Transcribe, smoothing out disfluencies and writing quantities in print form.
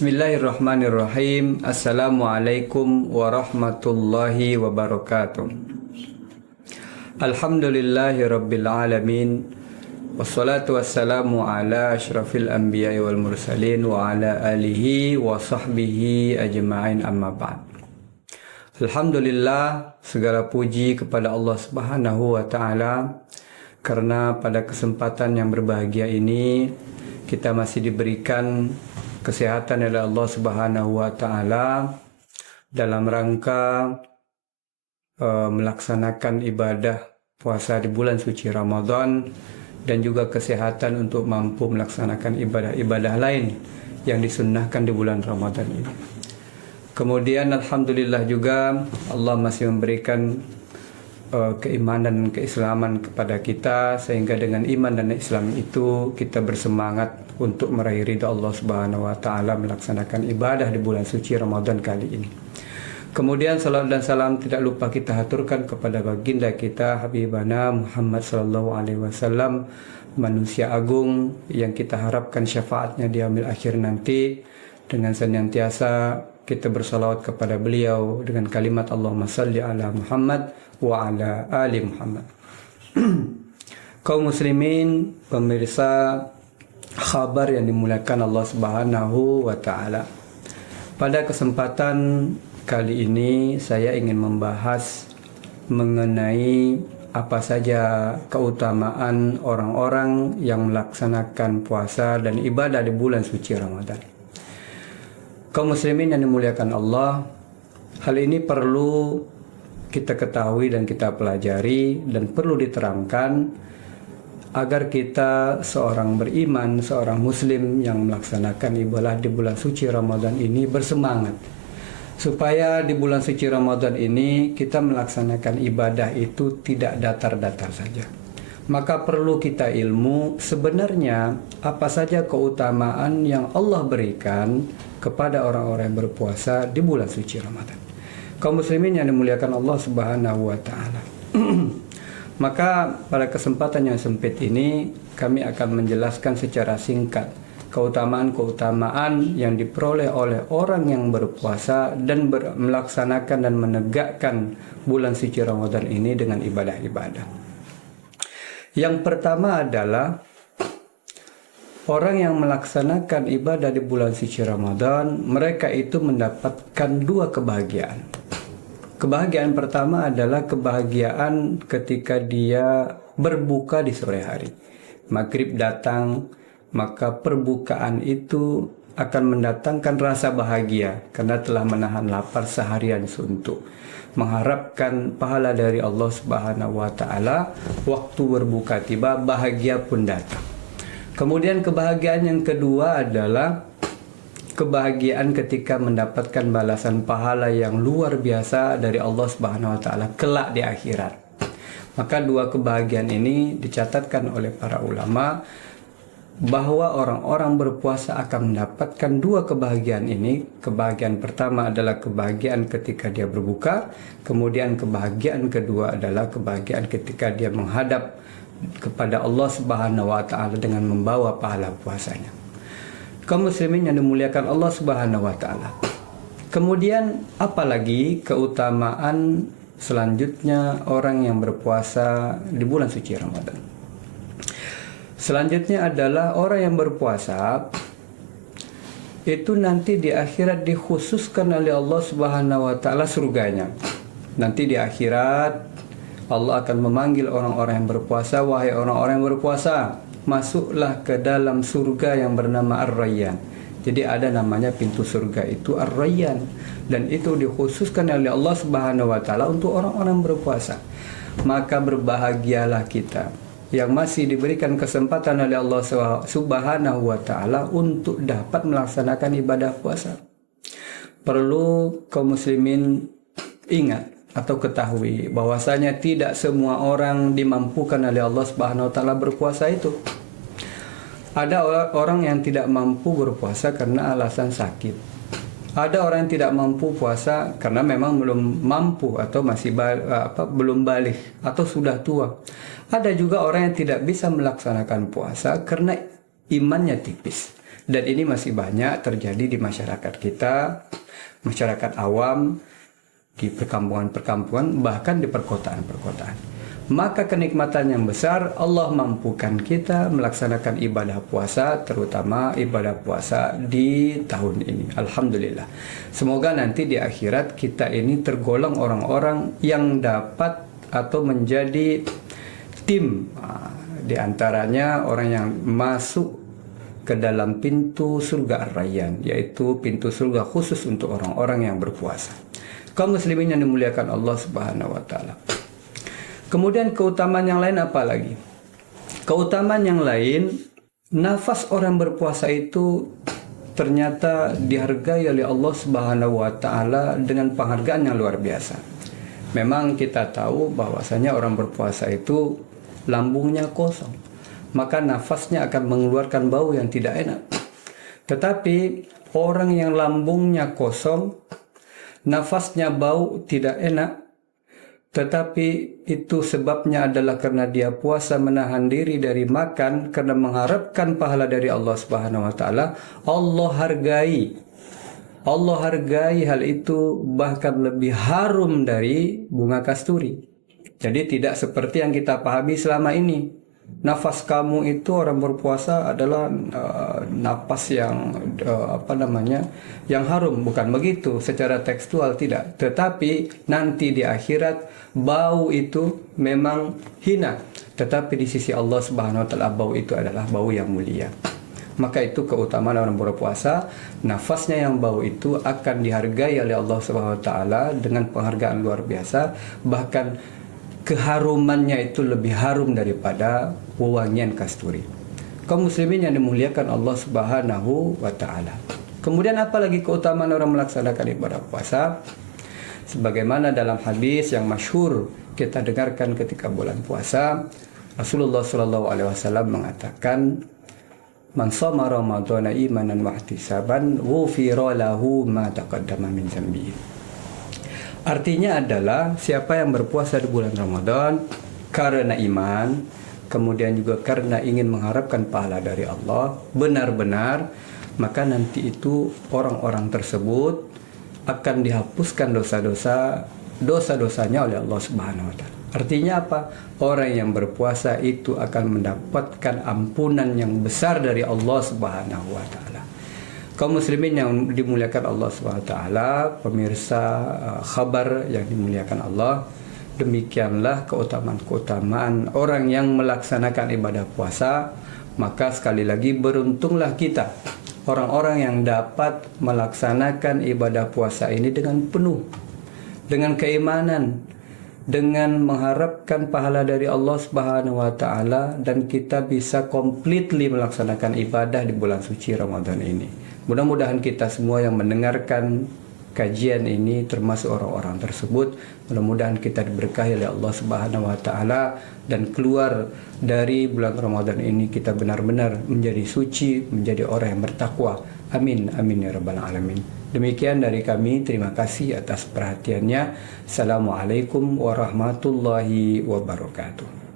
Bismillahirrahmanirrahim. Assalamualaikum warahmatullahi wabarakatuh. Alhamdulillahi rabbil alamin. Wassalatu wassalamu ala asyrafil anbiya'i wal mursalin wa ala alihi wa sahbihi ajma'in, amma ba'd. Alhamdulillah, segala puji kepada Allah Subhanahu wa ta'ala, karena pada kesempatan yang berbahagia ini kita masih diberikan kesehatan oleh Allah Subhanahu wa ta'ala dalam rangka melaksanakan ibadah puasa di bulan suci Ramadan, dan juga kesehatan untuk mampu melaksanakan ibadah-ibadah lain yang disunnahkan di bulan Ramadan ini. Kemudian alhamdulillah juga Allah masih memberikan keimanan dan keislaman kepada kita, sehingga dengan iman dan Islam itu kita bersemangat untuk meraih ridha Allah Subhanahu wa ta'ala melaksanakan ibadah di bulan suci Ramadan kali ini. Kemudian salam dan salam tidak lupa kita haturkan kepada baginda kita Habibana Muhammad sallallahu alaihi wasallam, manusia agung yang kita harapkan syafaatnya di yaumil akhir nanti, dengan senantiasa kita bersalawat kepada beliau dengan kalimat Allahumma salli ala Muhammad wa ala ali Muhammad. Kaum muslimin, pemirsa khabar yang dimuliakan Allah Subhanahu wa ta'ala, pada kesempatan kali ini saya ingin membahas mengenai apa saja keutamaan orang-orang yang melaksanakan puasa dan ibadah di bulan suci Ramadan. Kaum muslimin yang dimuliakan Allah, hal ini perlu kita ketahui dan kita pelajari, dan perlu diterangkan agar kita seorang beriman, seorang muslim yang melaksanakan ibadah di bulan suci Ramadan ini bersemangat, supaya di bulan suci Ramadan ini kita melaksanakan ibadah itu tidak datar-datar saja. Maka perlu kita ilmu sebenarnya apa saja keutamaan yang Allah berikan kepada orang-orang yang berpuasa di bulan suci Ramadan. Kaum muslimin yang dimuliakan Allah Subhanahu wa ta'ala. Maka pada kesempatan yang sempit ini kami akan menjelaskan secara singkat keutamaan-keutamaan yang diperoleh oleh orang yang berpuasa dan melaksanakan dan menegakkan bulan suci Ramadan ini dengan ibadah-ibadah. Yang pertama adalah orang yang melaksanakan ibadah di bulan suci Ramadan, mereka itu mendapatkan dua kebahagiaan. Kebahagiaan pertama adalah kebahagiaan ketika dia berbuka di sore hari. Maghrib datang, maka perbukaan itu akan mendatangkan rasa bahagia karena telah menahan lapar seharian suntuk, mengharapkan pahala dari Allah Subhanahu wa ta'ala. Waktu berbuka tiba, bahagia pun datang. Kemudian kebahagiaan yang kedua adalah kebahagiaan ketika mendapatkan balasan pahala yang luar biasa dari Allah Subhanahu wa ta'ala kelak di akhirat. Maka dua kebahagiaan ini dicatatkan oleh para ulama bahwa orang-orang berpuasa akan mendapatkan dua kebahagiaan ini. Kebahagiaan pertama adalah kebahagiaan ketika dia berbuka, kemudian kebahagiaan kedua adalah kebahagiaan ketika dia menghadap kepada Allah Subhanahu wa ta'ala dengan membawa pahala puasanya. Kaum muslimin yang dimuliakan Allah Subhanahu wa ta'ala. Kemudian apalagi keutamaan selanjutnya orang yang berpuasa di bulan suci Ramadan? Selanjutnya adalah orang yang berpuasa itu nanti di akhirat dikhususkan oleh Allah Subhanahu wa ta'ala surganya. Nanti di akhirat Allah akan memanggil orang-orang yang berpuasa, wahai orang-orang yang berpuasa, masuklah ke dalam surga yang bernama Ar-Rayyan. Jadi ada namanya pintu surga itu Ar-Rayyan, dan itu dikhususkan oleh Allah Subhanahu wa ta'ala untuk orang-orang berpuasa. Maka berbahagialah kita yang masih diberikan kesempatan oleh Allah Subhanahu wa ta'ala untuk dapat melaksanakan ibadah puasa. Perlu kaum muslimin ingat atau ketahui bahwasanya tidak semua orang dimampukan oleh Allah Subhanahu wa ta'ala berpuasa itu. Ada orang yang tidak mampu berpuasa karena alasan sakit. Ada orang yang tidak mampu puasa karena memang belum mampu atau masih belum balik atau sudah tua. Ada juga orang yang tidak bisa melaksanakan puasa karena imannya tipis. Dan ini masih banyak terjadi di masyarakat kita, masyarakat awam, di perkampungan-perkampungan, bahkan di perkotaan-perkotaan. Maka kenikmatan yang besar, Allah mampukan kita melaksanakan ibadah puasa, terutama ibadah puasa di tahun ini. Alhamdulillah. Semoga nanti di akhirat kita ini tergolong orang-orang yang dapat atau menjadi tim, di antaranya orang yang masuk ke dalam pintu surga Ar-Rayyan, yaitu pintu surga khusus untuk orang-orang yang berpuasa. Kaum muslimin yang dimuliakan Allah Subhanahu wa taala. Kemudian keutamaan yang lain apa lagi? Keutamaan yang lain, nafas orang berpuasa itu ternyata dihargai oleh Allah Subhanahu wa taala dengan penghargaan yang luar biasa. Memang kita tahu bahwasanya orang berpuasa itu lambungnya kosong, maka nafasnya akan mengeluarkan bau yang tidak enak. Tetapi orang yang lambungnya kosong, nafasnya bau tidak enak, tetapi itu sebabnya adalah karena dia puasa menahan diri dari makan karena mengharapkan pahala dari Allah Subhanahu wa taala. Allah hargai hal itu, bahkan lebih harum dari bunga kasturi. Jadi tidak seperti yang kita pahami selama ini. Nafas kamu itu orang berpuasa adalah nafas yang yang harum, bukan begitu secara tekstual, tidak. Tetapi nanti di akhirat bau itu memang hina, tetapi di sisi Allah Subhanahu wa taala bau itu adalah bau yang mulia. Maka itu keutamaan orang berpuasa, nafasnya yang bau itu akan dihargai oleh Allah Subhanahu wa taala dengan penghargaan luar biasa, bahkan keharumannya itu lebih harum daripada wewangian kasturi. Kaum muslimin yang dimuliakan Allah Subhanahu wa taala. Kemudian apa lagi keutamaan orang melaksanakan ibadah puasa? Sebagaimana dalam hadis yang masyhur kita dengarkan ketika bulan puasa, Rasulullah sallallahu alaihi wasallam mengatakan, "Man shoma ramadhana imanan wa ihtisaban, ghufira lahu ma taqaddama min dzambihi." Artinya adalah siapa yang berpuasa di bulan Ramadan karena iman, kemudian juga karena ingin mengharapkan pahala dari Allah benar-benar, maka nanti itu orang-orang tersebut akan dihapuskan dosa-dosanya oleh Allah Subhanahu wa taala. Artinya apa? Orang yang berpuasa itu akan mendapatkan ampunan yang besar dari Allah Subhanahu wa taala. Kaum muslimin yang dimuliakan Allah SWT, pemirsa khabar yang dimuliakan Allah, demikianlah keutamaan-keutamaan orang yang melaksanakan ibadah puasa. Maka sekali lagi beruntunglah kita, orang-orang yang dapat melaksanakan ibadah puasa ini dengan penuh, dengan keimanan, dengan mengharapkan pahala dari Allah Subhanahu wa taala, dan kita bisa completely melaksanakan ibadah di bulan suci Ramadan ini. Mudah-mudahan kita semua yang mendengarkan kajian ini termasuk orang-orang tersebut. Mudah-mudahan kita diberkahi oleh Allah Subhanahu wa taala dan keluar dari bulan Ramadan ini kita benar-benar menjadi suci, menjadi orang yang bertakwa. Amin amin ya rabbal alamin. Demikian dari kami, terima kasih atas perhatiannya. Assalamualaikum warahmatullahi wabarakatuh.